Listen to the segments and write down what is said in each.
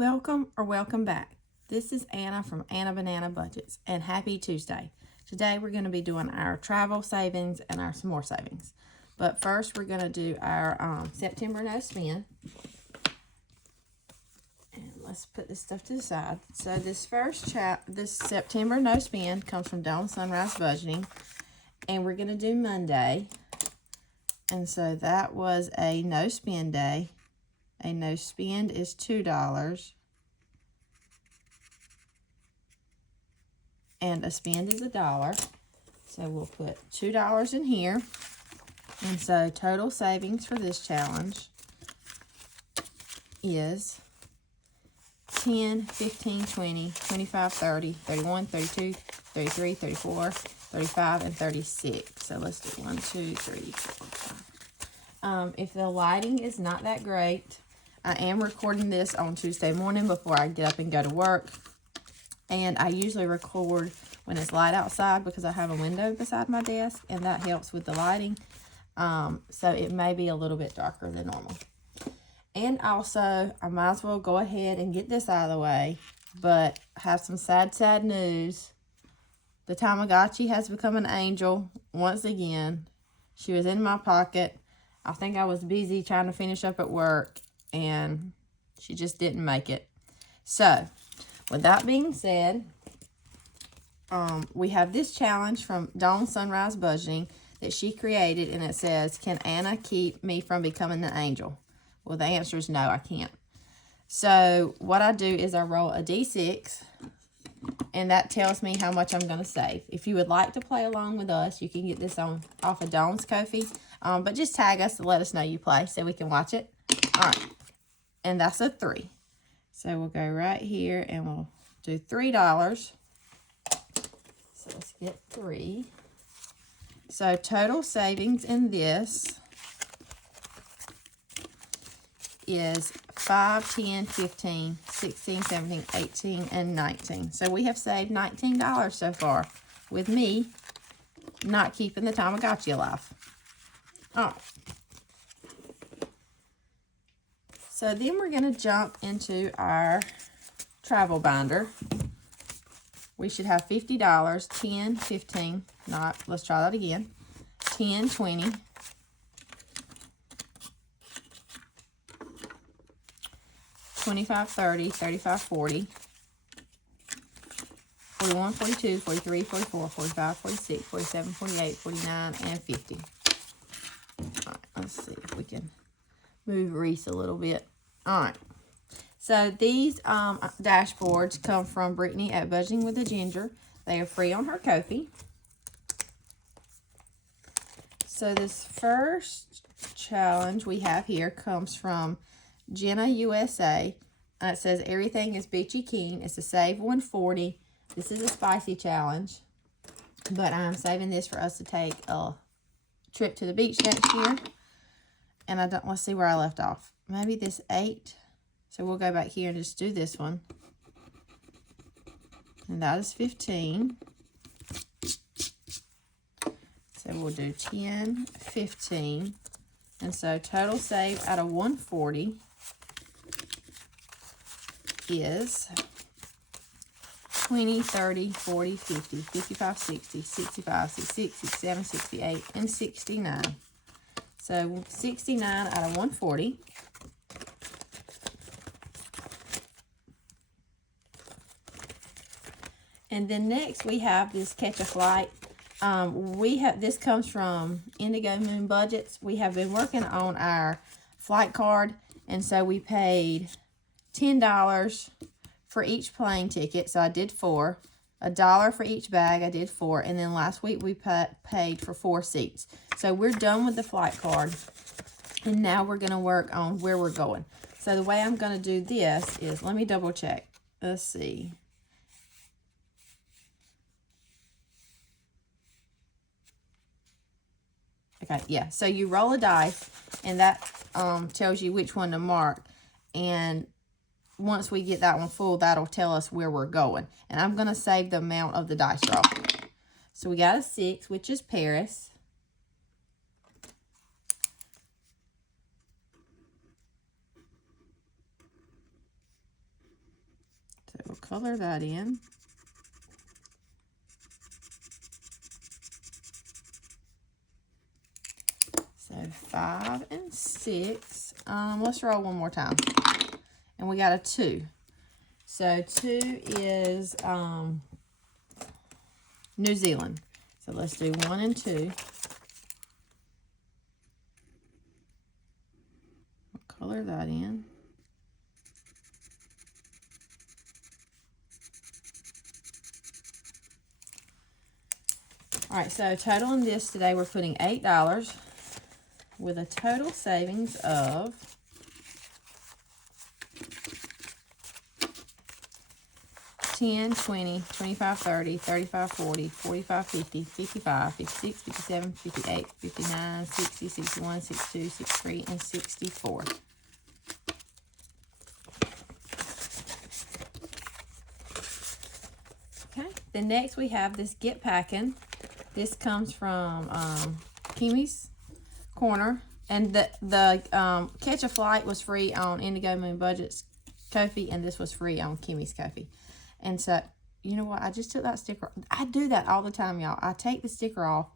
Welcome back. This is Anna from Anna Banana Budgets, and happy Tuesday. Today we're going to be doing our travel savings and our some more savings. But first we're going to do our September no spend. And let's put this stuff to the side. So this this September no spend comes from Dawn Sunrise Budgeting, and we're going to do Monday. And so that was a no spend day. A no spend is $2. And a spend is $1. So we'll put $2 in here. And so total savings for this challenge is 10, 15, 20, 25, 30, 31, 32, 33, 34, 35, and 36. So let's do 1, 2, 3, 4, 5. If the lighting is not that great, I am recording this on Tuesday morning before I get up and go to work. And I usually record when it's light outside because I have a window beside my desk, and that helps with the lighting. So it may be a little bit darker than normal. And also, I might as well go ahead and get this out of the way, but have some sad news. The Tamagotchi has become an angel once again. She was in my pocket. I think I was busy trying to finish up at work, and she just didn't make it. So, with that being said, we have this challenge from Dawn Sunrise Budgeting that she created, and it says, can Anna keep me from becoming an angel? Well, the answer is no, I can't. So, what I do is I roll a D6, and that tells me how much I'm going to save. If you would like to play along with us, you can get this off of Dawn's Ko-fi. But just tag us to let us know you play so we can watch it. All right. And that's a 3. So we'll go right here and we'll do $3. So let's get 3. So total savings in this is 5, 10, 15, 16, 17, 18, and 19. So we have saved $19 so far with me not keeping the Tamagotchi alive. All right. So then we're going to jump into our travel binder. We should have $50, 10, 15, let's try that again, 10, 20, 25, 30, 35, 40, 41, 42, 43, 44, 45, 46, 47, 48, 49, and 50. All right, let's see if we can move Reese a little bit. All right. So these dashboards come from Brittany at Budgeting with a Ginger. They are free on her Ko-fi. So this first challenge we have here comes from Jenna USA. And it says everything is Beachy Keen. It's a save 140. This is a spicy challenge. But I'm saving this for us to take a trip to the beach next year. And let's see where I left off. Maybe this 8. So we'll go back here and just do this one. And that is 15. So we'll do 10, 15. And so total save out of 140 is 20, 30, 40, 50, 55, 60, 65, 66, 67, 68, and 69. So 69 out of 140. And then next we have this Catch a Flight. This comes from Indigo Moon Budgets. We have been working on our flight card, and so we paid $10 for each plane ticket. So I did 4. $1 for each bag. I did 4. And then last week we paid for 4 seats. So we're done with the flight card. And now we're going to work on where we're going. So the way I'm going to do this is, let me double check. Let's see. Okay, yeah. So you roll a dice, and that tells you which one to mark. And once we get that one full, that'll tell us where we're going. And I'm going to save the amount of the dice roll. So we got a 6, which is Paris. color that in. So 5 and 6. Let's roll one more time. And we got a 2. So 2 is New Zealand. So let's do 1 and 2. We'll color that in. All right, so total in this today, we're putting $8 with a total savings of $10, $20, $25, $30, $35, $40, $45, $50, $55, $56, $57, $58, $59, $60, $61, $62, $63, and $64. Okay, then next we have this Get Packin'. This comes from Kimmy's Corner, and the Catch a Flight was free on Indigo Moon Budget's Ko-fi, and this was free on Kimmy's Ko-fi. And so, you know what? I just took that sticker. I do that all the time, y'all. I take the sticker off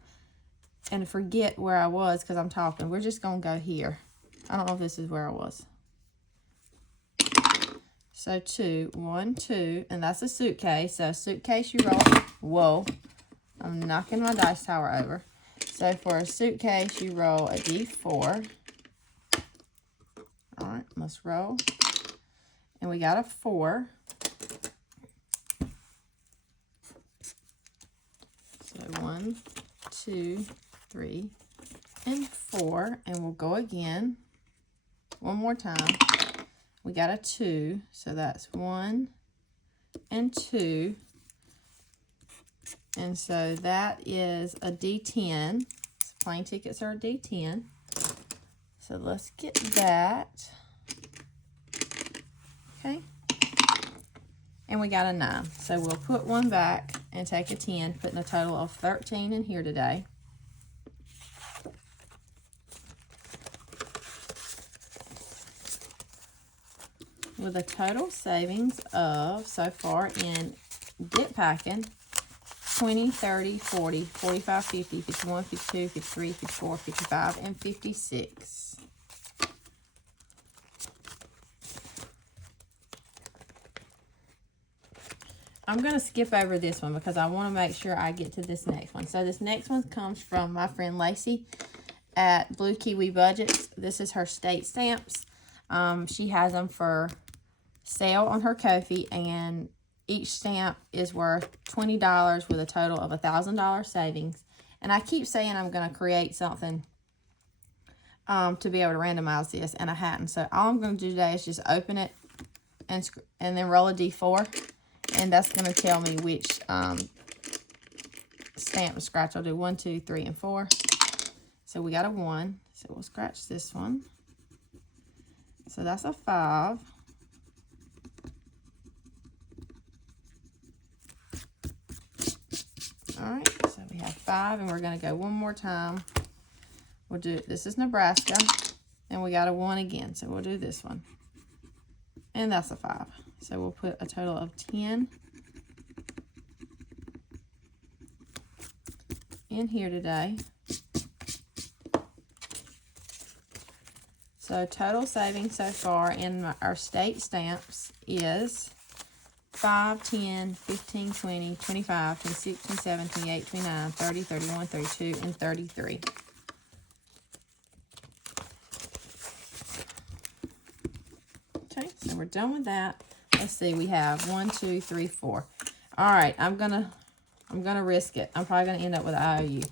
and forget where I was because I'm talking. We're just going to go here. I don't know if this is where I was. So 2, 1, 2, and that's a suitcase. So suitcase you roll. Whoa. I'm knocking my dice tower over. So for a suitcase, you roll a D4. All right, let's roll. And we got a 4. So 1, 2, 3, and 4. And we'll go again. One more time. We got a 2. So that's 1 and 2. And so that is a D10. So plane tickets are a D10. So let's get that. Okay. And we got a 9. So we'll put one back and take a 10, putting a total of 13 in here today. With a total savings of, so far in Get Packin', 20, 30, 40, 45, 50, 51, 52, 53, 54, 55, and 56. I'm going to skip over this one because I want to make sure I get to this next one. So this next one comes from my friend Lacey at Blue Kiwi Budgets. This is her state stamps. She has them for sale on her Ko-fi, and each stamp is worth $20 with a total of $1,000 savings. And I keep saying I'm going to create something to be able to randomize this, and I hadn't. So all I'm going to do today is just open it and then roll a D4. And that's going to tell me which stamp to scratch. I'll do 1, 2, 3, and 4. So we got a 1. So we'll scratch this one. So that's a 5. All right, so we have 5, and we're going to go one more time. We'll do, this is Nebraska, and we got a 1 again, so we'll do this one. And that's a 5. So we'll put a total of 10 in here today. So total savings so far in our state stamps is 5, 10, 15, 20, 25, 26, 27, 28, 29, 30, 31, 32, and 33. Okay, so we're done with that. Let's see, we have 1, 2, 3, 4. All right, I'm gonna risk it. I'm probably gonna end up with an IOU.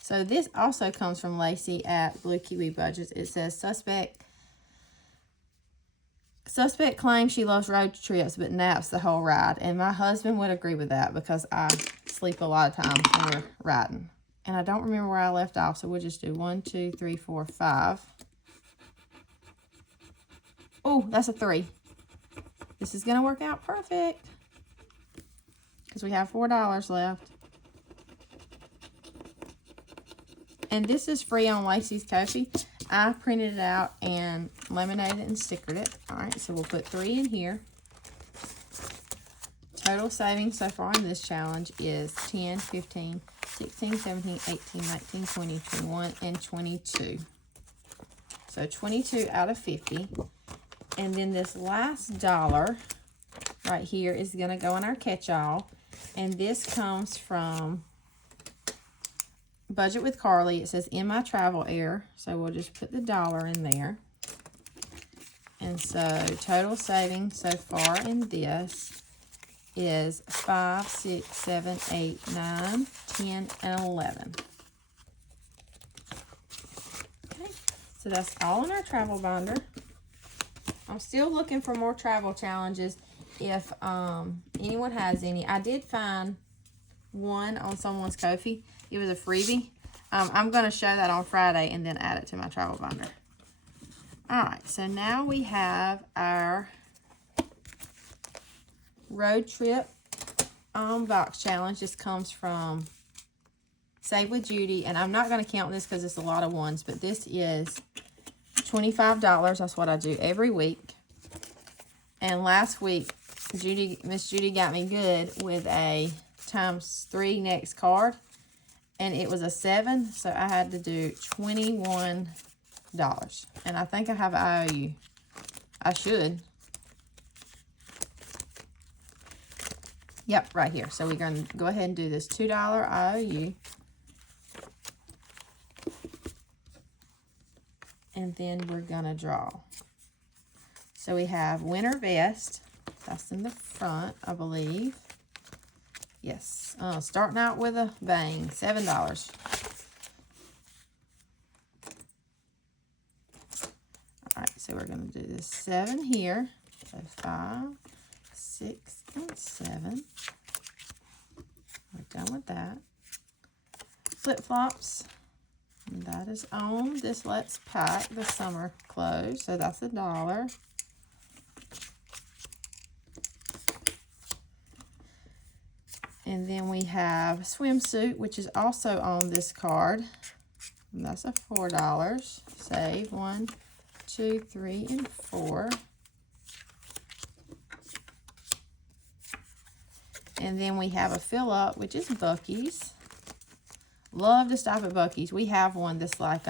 So this also comes from Lacey at Blue Kiwi Budgets. It says suspect claims she loves road trips but naps the whole ride. And my husband would agree with that because I sleep a lot of times when we're riding. And I don't remember where I left off, so we'll just do 1, 2, 3, 4, 5. Oh, that's a 3. This is going to work out perfect because we have $4 left. And this is free on Lacey's Ko-fi. I printed it out and laminated it and stickered it. All right, so we'll put 3 in here. total savings so far in this challenge is 10, 15, 16, 17, 18, 19, 20, 21, and 22. So 22 out of 50. And then this last dollar right here is going to go in our catch-all. And this comes from Budget with Carly. It says, in my travel air. So we'll just put the dollar in there. And so total savings so far in this is 5, 6, 7, 8, 9, 10, and 11. Okay, so that's all in our travel binder. I'm still looking for more travel challenges if anyone has any. I did find one on someone's Ko-fi. It was a freebie. I'm going to show that on Friday and then add it to my travel binder. Alright, so now we have our road trip box challenge. This comes from Save with Judy, and I'm not going to count this because it's a lot of ones, but this is $25. That's what I do every week. And last week, Miss Judy got me good with a ×3 next card, and it was a 7, so I had to do $21. And I think I have an IOU. I should. Yep, right here. So we're going to go ahead and do this $2 IOU. And then we're going to draw. So we have winter vest. That's in the front, I believe. Yes. Starting out with a bang. $7. Alright, so we're going to do this 7 here. So 5, 6, and 7. We're done with that. Flip-flops. And that is on this Let's Pack, the summer clothes. So that's $1. And then we have swimsuit, which is also on this card. And that's a $4. Save 1, 2, 3, and 4. And then we have a fill up, which is Buc-ee's. Love to stop at Buc-ee's. We have one that's like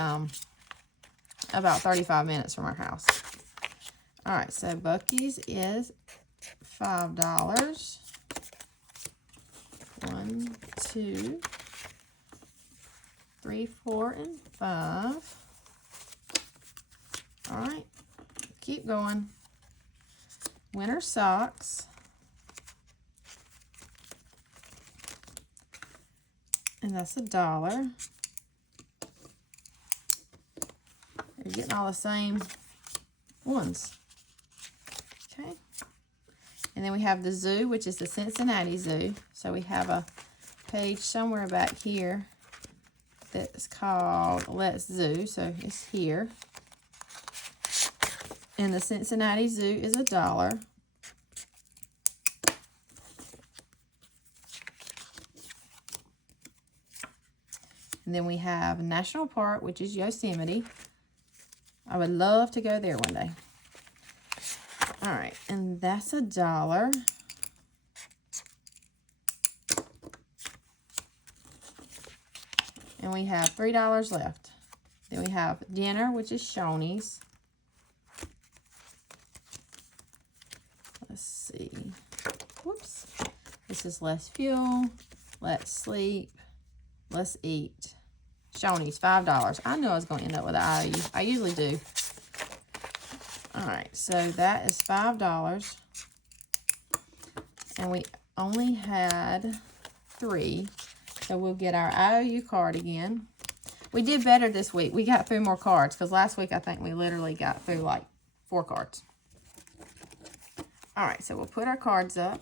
about 35 minutes from our house. All right, so Buc-ee's is $5. 1, 2, 3, 4, and 5. All right, keep going. Winter socks. And that's $1. You're getting all the same ones. Okay. And then we have the zoo, which is the Cincinnati Zoo. So we have a page somewhere back here that's called Let's Zoo. So it's here. And the Cincinnati Zoo is $1. And then we have National Park, which is Yosemite. I would love to go there one day. All right, and that's $1. And we have $3 left. Then we have dinner, which is Shoney's. Let's see. Whoops. This is less fuel. Let's sleep. Let's eat. Shoney's, $5. I knew I was going to end up with an IOU. I usually do. All right, so that is $5. And we only had 3. So we'll get our IOU card again. We did better this week. We got through more cards because last week I think we literally got through like 4 cards. All right, so we'll put our cards up.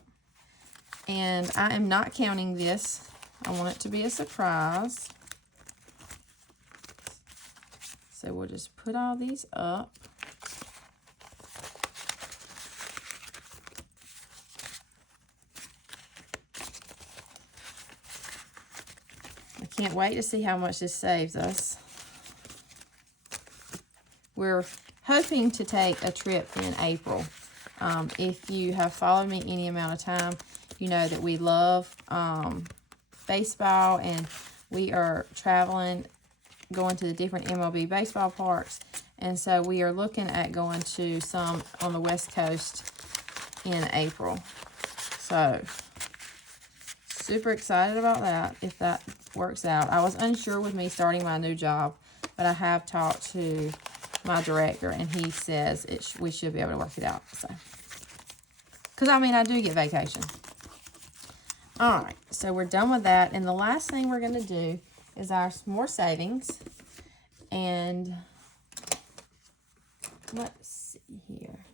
And I am not counting this. I want it to be a surprise. So we'll just put all these up. I can't wait to see how much this saves us. We're hoping to take a trip in April. If you have followed me any amount of time, you know that we love baseball, and we are traveling, going to the different MLB baseball parks. And so we are looking at going to some on the West Coast in April. So super excited about that, if that works out. I was unsure with me starting my new job, but I have talked to my director, and he says we should be able to work it out. So, because I mean, I do get vacation. All right, so we're done with that. And the last thing we're going to do is our more savings. And let's see here.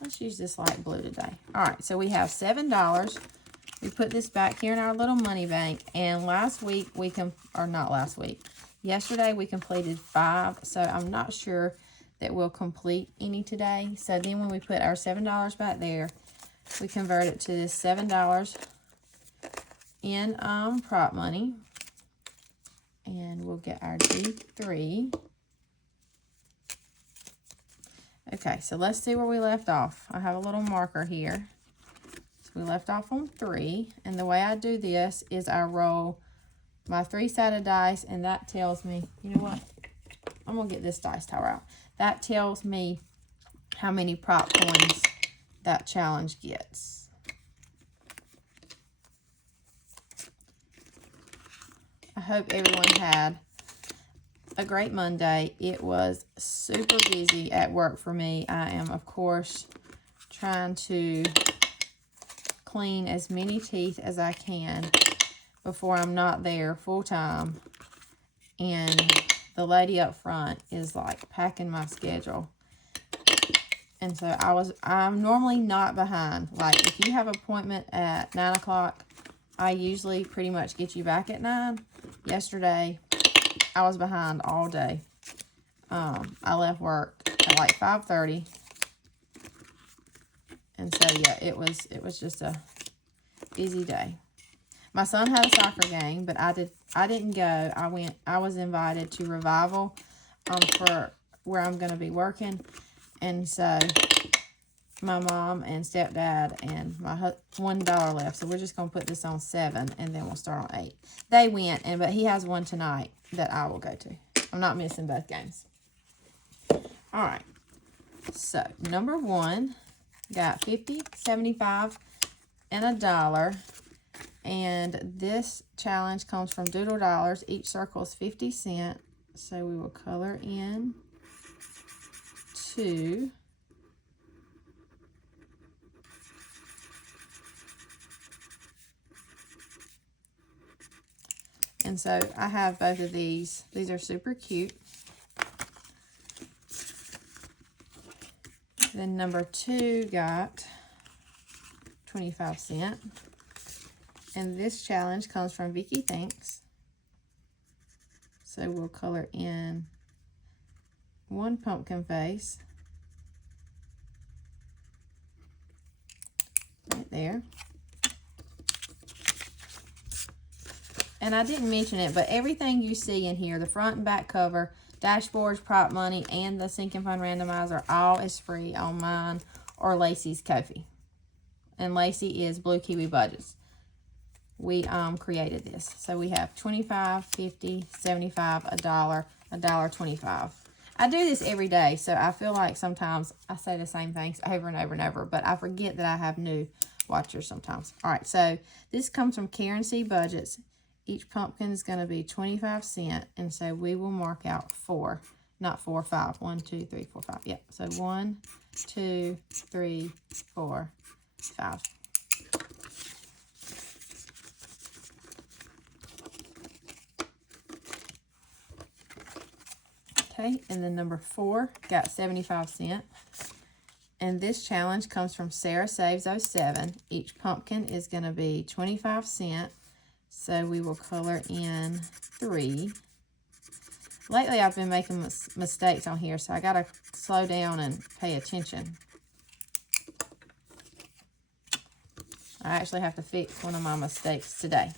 Let's use this light blue today. All right, so we have $7. We put this back here in our little money bank. And last week, yesterday we completed 5. So I'm not sure that we'll complete any today. So then when we put our $7 back there, we convert it to this $7 in prop money. And we'll get our D3. Okay, so let's see where we left off. I have a little marker here. So we left off on 3. And the way I do this is I roll my 3-sided dice, and that tells me, you know what? I'm going to get this dice tower out. That tells me how many prop coins that challenge gets. I hope everyone had a great Monday. It was super busy at work for me. I am, of course, trying to clean as many teeth as I can before I'm not there full time. And the lady up front is like packing my schedule. And so I'm normally not behind. Like if you have an appointment at 9 o'clock, I usually pretty much get you back at 9. Yesterday, I was behind all day. I left work at like 5:30. And so yeah, it was just a busy day. My son had a soccer game, but I didn't go. I was invited to Revival for where I'm going to be working. And so my mom and stepdad and my $1 left. So we're just going to put this on 7, and then we'll start on 8. They went, but he has one tonight that I will go to. I'm not missing both games. All right. So number 1 got 50, 75, and $1. And this challenge comes from Doodle Dollars. Each circle is 50 cents. So we will color in 2. And so I have both of these. These are super cute. Then number 2 got 25 cents. And this challenge comes from Beachy Thanks. So we'll color in 1 pumpkin face. Right there. And I didn't mention it, but everything you see in here, the front and back cover, dashboards, prop money, and the sinking fund randomizer, all is free on mine or Lacey's Ko-fi. And Lacey is Blue Kiwi Budgets. We created this. So we have 25, 50, 75, $1, $1.25. I do this every day, so I feel like sometimes I say the same things over and over and over, but I forget that I have new watchers sometimes. All right, so this comes from Karen C. Budgets. Each pumpkin is going to be 25 cents, and so we will mark out 4, not 4, 5. 1, 2, 3, 4, 5. Yep, so 1, 2, 3, 4, 5. Okay, and then number 4 got 75 cents. And this challenge comes from Sarah Saves 07. Each pumpkin is going to be 25 cents. So we will color in 3. Lately, I've been making mistakes on here, so I got to slow down and pay attention. I actually have to fix one of my mistakes today.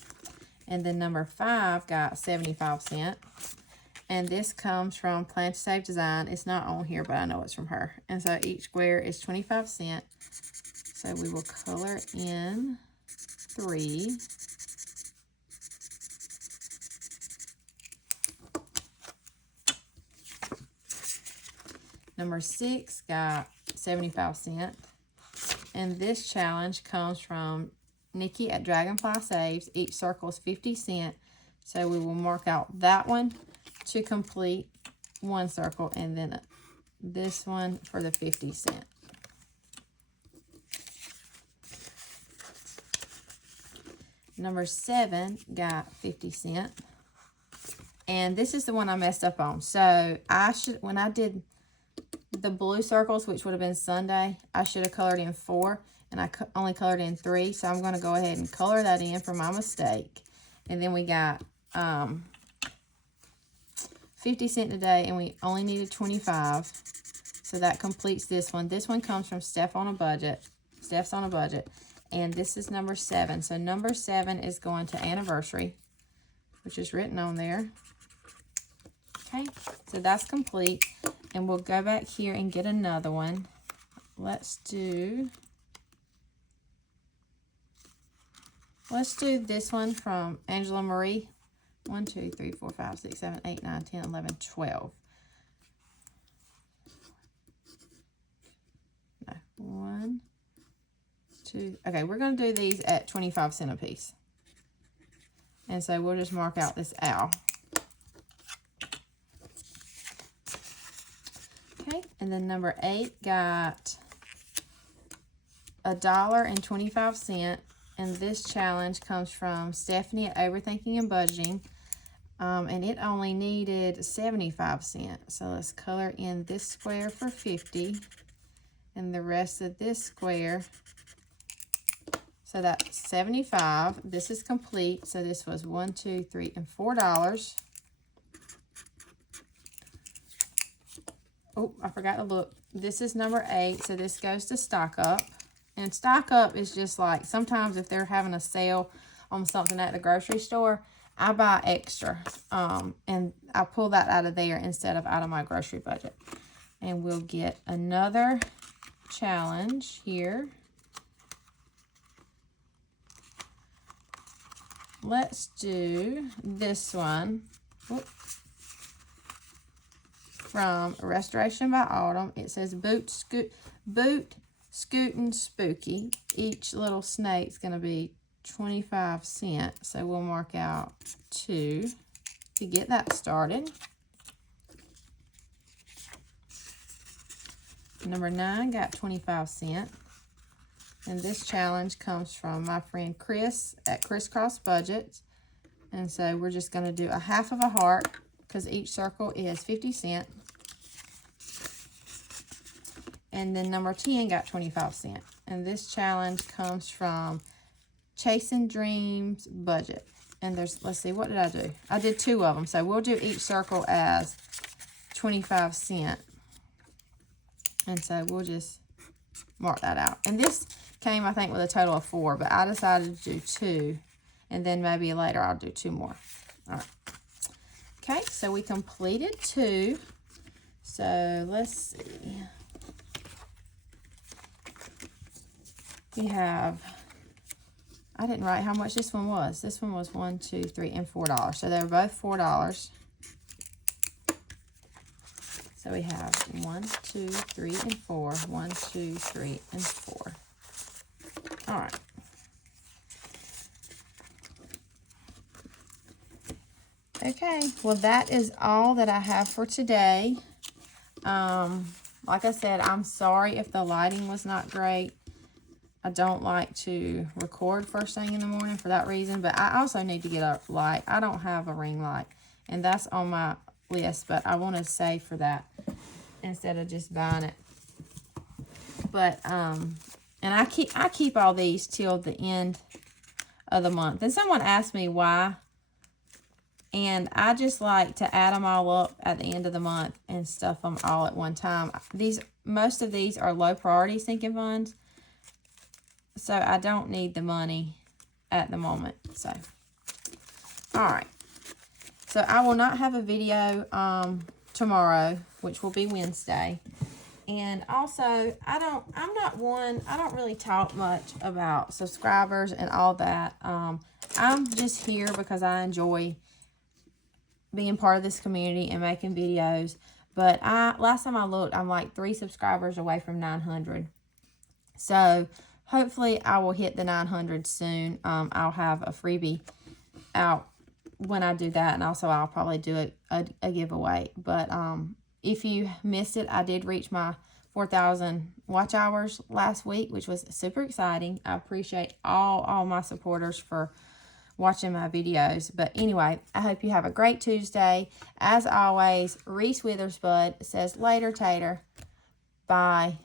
And then number 5 got 75 cents. And this comes from Plan to Save Design. It's not on here, but I know it's from her. And so each square is 25 cents. So we will color in 3. Number 6 got 75 cents. And this challenge comes from Nikki at Dragonfly Saves. Each circle is 50 cents. So we will mark out that one to complete one circle, and then this one for the 50 cents. Number 7 got 50 cents. And this is the one I messed up on. So when I did the blue circles, which would have been Sunday, I should have colored in 4, and I only colored in 3. So I'm going to go ahead and color that in for my mistake. And then we got 50 cents today, and we only needed 25. So that completes this one. This one comes from Steph's on a Budget. And this is number 7. So number 7 is going to Anniversary, which is written on there. Okay, so that's complete. And we'll go back here and get another one. Let's do this one from Angela Marie. 1, 2, 3, 4, 5, 6, 7, 8, 9, 10, 11, 12. No, 1, 2. Okay, we're going to do these at 25 cents a piece. And so we'll just mark out this owl. Okay, and then number 8 got $1.25. And this challenge comes from Stephanie at Overthinking and Budgeting. And it only needed 75 cents. So let's color in this square for 50. And the rest of this square. So that's 75. This is complete. So this was $1, $2, $3, and $4. Oh, I forgot to look. This is number 8. So this goes to Stock Up. And Stock Up is just like, sometimes if they're having a sale on something at the grocery store, I buy extra. And I pull that out of there instead of out of my grocery budget. And we'll get another challenge here. Let's do this one. Whoop. From Restoration by Autumn. It says Boot Scootin' Spooky. Each little snake's going to be 25 cents. So we'll mark out 2 to get that started. Number 9 got 25 cents. And this challenge comes from my friend Chris at Crisscross Budgets. And so we're just going to do a half of a heart because each circle is 50 cents. And then number 10 got 25 cents. And this challenge comes from Chasing Dreams Budget. And there's, let's see, what did I do? I did 2 of them. So we'll do each circle as 25 cents. And so we'll just mark that out. And this came, I think, with a total of 4. But I decided to do 2. And then maybe later I'll do 2 more. All right. Okay, so we completed 2. So let's see. We have, I didn't write how much this one was. This one was $1, $2, $3, and $4. So they were both $4. So we have 1, 2, 3, and 4. 1, 2, 3, and 4. All right. Okay, well that is all that I have for today. Like I said, I'm sorry if the lighting was not great. I don't like to record first thing in the morning for that reason, but I also need to get a light. I don't have a ring light, and that's on my list, but I want to save for that instead of just buying it. But, and I keep all these till the end of the month. And someone asked me why, and I just like to add them all up at the end of the month and stuff them all at one time. Most of these are low priority sinking funds. So I don't need the money at the moment. So, all right. So I will not have a video tomorrow, which will be Wednesday. And also, I don't really talk much about subscribers and all that. I'm just here because I enjoy being part of this community and making videos. But last time I looked, I'm like 3 subscribers away from 900. So hopefully I will hit the 900 soon. I'll have a freebie out when I do that, and also I'll probably do a giveaway. But if you missed it, I did reach my 4,000 watch hours last week, which was super exciting. I appreciate all my supporters for watching my videos. But anyway, I hope you have a great Tuesday. As always, Reese Witherspoon says, later, Tater. Bye.